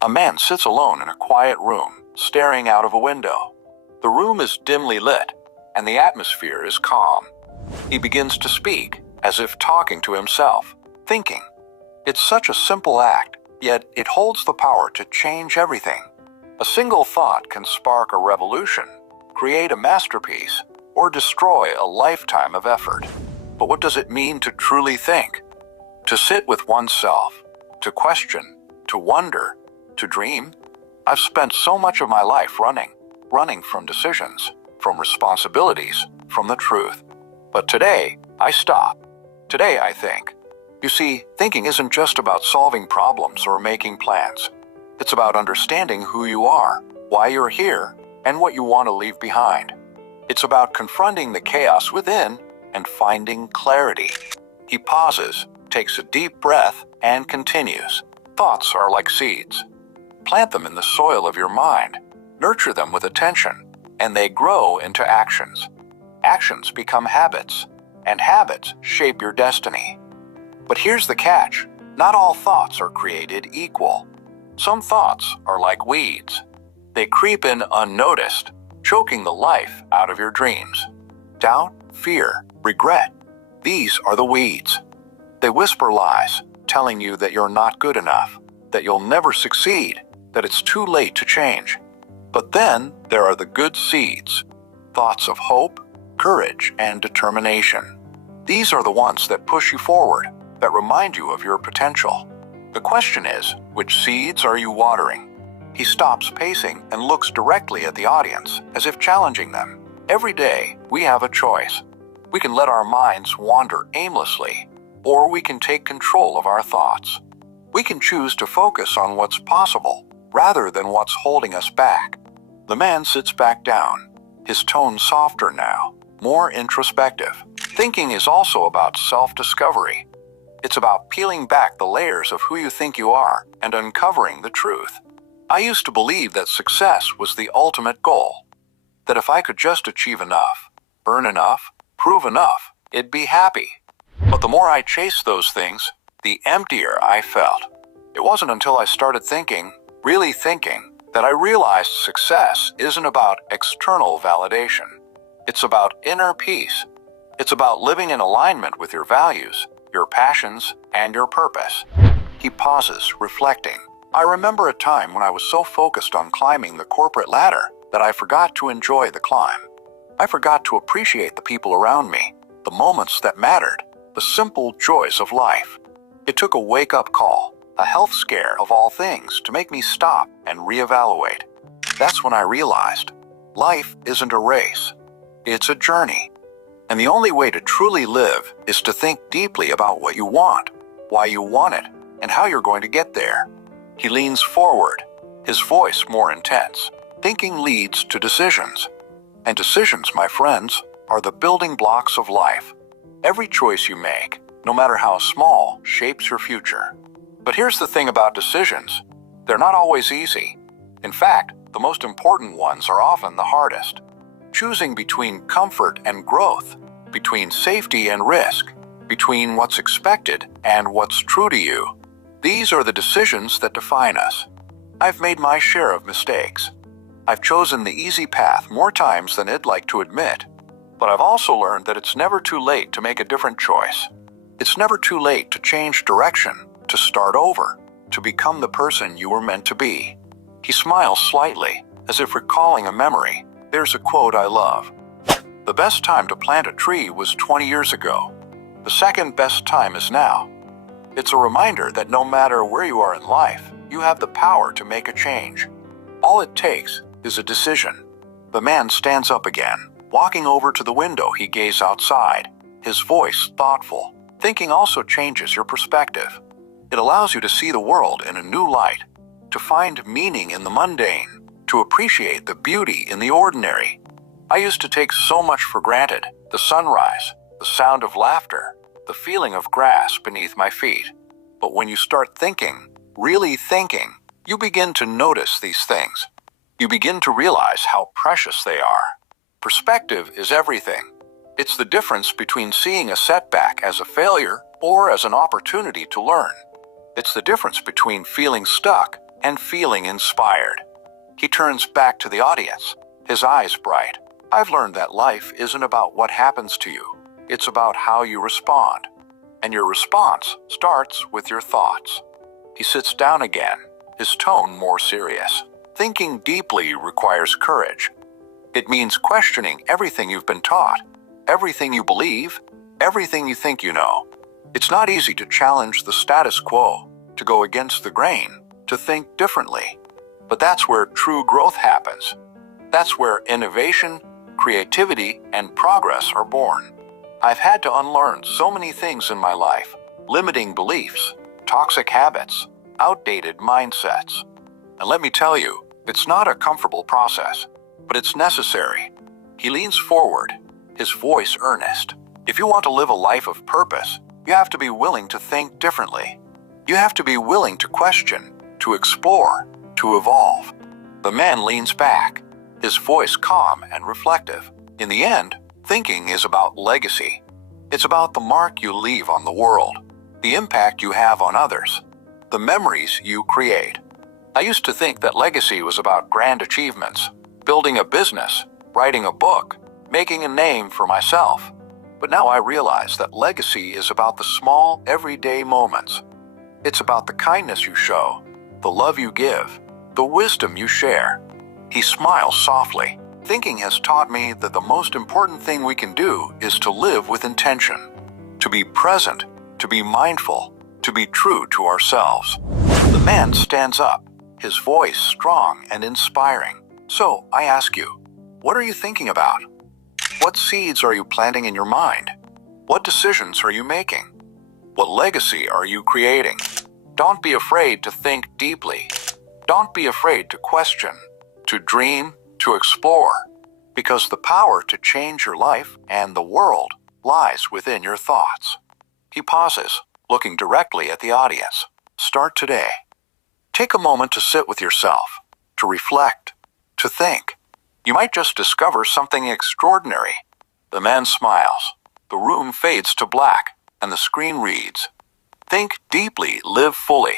A man sits alone in a quiet room, staring out of a window. The room is dimly lit, and the atmosphere is calm. He begins to speak, as if talking to himself, thinking. It's such a simple act, yet it holds the power to change everything. A single thought can spark a revolution, create a masterpiece, or destroy a lifetime of effort. But what does it mean to truly think? To sit with oneself, to question, to wonder, to dream? I've spent so much of my life running from decisions, from responsibilities, from the truth. But today, I stop. Today, I think. You see, thinking isn't just about solving problems or making plans. It's about understanding who you are, why you're here, and what you want to leave behind. It's about confronting the chaos within and finding clarity. He pauses, takes a deep breath, and continues. Thoughts are like seeds. Plant them in the soil of your mind, nurture them with attention, and they grow into actions. Actions become habits, and habits shape your destiny. But here's the catch. Not all thoughts are created equal. Some thoughts are like weeds. They creep in unnoticed, choking the life out of your dreams. Doubt, fear, regret. These are the weeds. They whisper lies, telling you that you're not good enough, that you'll never succeed, that it's too late to change. But then there are the good seeds, thoughts of hope, courage, and determination. These are the ones that push you forward, that remind you of your potential. The question is, which seeds are you watering? He stops pacing and looks directly at the audience, as if challenging them. Every day, we have a choice. We can let our minds wander aimlessly, or we can take control of our thoughts. We can choose to focus on what's possible, rather than what's holding us back. The man sits back down, his tone softer now, more introspective. Thinking is also about self-discovery. It's about peeling back the layers of who you think you are and uncovering the truth. I used to believe that success was the ultimate goal, that if I could just achieve enough, earn enough, prove enough, I'd be happy. But the more I chased those things, the emptier I felt. It wasn't until I started thinking, really thinking, that I realized success isn't about external validation. It's about inner peace. It's about living in alignment with your values, your passions, and your purpose. He pauses, reflecting. I remember a time when I was so focused on climbing the corporate ladder that I forgot to enjoy the climb. I forgot to appreciate the people around me, the moments that mattered, the simple joys of life. It took a wake-up call, a health scare of all things, to make me stop and reevaluate. That's when I realized life isn't a race. It's a journey. And the only way to truly live is to think deeply about what you want, why you want it, and how you're going to get there. He leans forward, his voice more intense. Thinking leads to decisions. And decisions, my friends, are the building blocks of life. Every choice you make, no matter how small, shapes your future. But here's the thing about decisions. They're not always easy. In fact, the most important ones are often the hardest. Choosing between comfort and growth, between safety and risk, between what's expected and what's true to you. These are the decisions that define us. I've made my share of mistakes. I've chosen the easy path more times than I'd like to admit. But I've also learned that it's never too late to make a different choice. It's never too late to change direction, to start over, to become the person you were meant to be. He smiles slightly, as if recalling a memory. There's a quote I love. The best time to plant a tree was 20 years ago. The second best time is now. It's a reminder that no matter where you are in life, you have the power to make a change. All it takes is a decision. The man stands up again, walking over to the window. He gazes outside, his voice thoughtful. Thinking also changes your perspective. It allows you to see the world in a new light, to find meaning in the mundane, to appreciate the beauty in the ordinary. I used to take so much for granted: the sunrise, the sound of laughter, the feeling of grass beneath my feet. But when you start thinking, really thinking, you begin to notice these things. You begin to realize how precious they are. Perspective is everything. It's the difference between seeing a setback as a failure or as an opportunity to learn. It's the difference between feeling stuck and feeling inspired. He turns back to the audience, his eyes bright. I've learned that life isn't about what happens to you. It's about how you respond. And your response starts with your thoughts. He sits down again, his tone more serious. Thinking deeply requires courage. It means questioning everything you've been taught, everything you believe, everything you think you know. It's not easy to challenge the status quo, to go against the grain, to think differently. But that's where true growth happens. That's where innovation, creativity, and progress are born. I've had to unlearn so many things in my life, limiting beliefs, toxic habits, outdated mindsets. And let me tell you, it's not a comfortable process, but it's necessary. He leans forward, his voice earnest. If you want to live a life of purpose, you have to be willing to think differently. You have to be willing to question, to explore, to evolve. The man leans back, his voice calm and reflective. In the end, thinking is about legacy. It's about the mark you leave on the world, the impact you have on others, the memories you create. I used to think that legacy was about grand achievements, building a business, writing a book, making a name for myself. But now I realize that legacy is about the small, everyday moments. It's about the kindness you show, the love you give, the wisdom you share. He smiles softly. Thinking has taught me that the most important thing we can do is to live with intention, to be present, to be mindful, to be true to ourselves. The man stands up, his voice strong and inspiring. So, I ask you, what are you thinking about? What seeds are you planting in your mind? What decisions are you making? What legacy are you creating? Don't be afraid to think deeply. Don't be afraid to question, to dream, to explore, because the power to change your life and the world lies within your thoughts. He pauses, looking directly at the audience. Start today. Take a moment to sit with yourself, to reflect, to think. You might just discover something extraordinary. The man smiles. The room fades to black, and the screen reads, "Think deeply, live fully."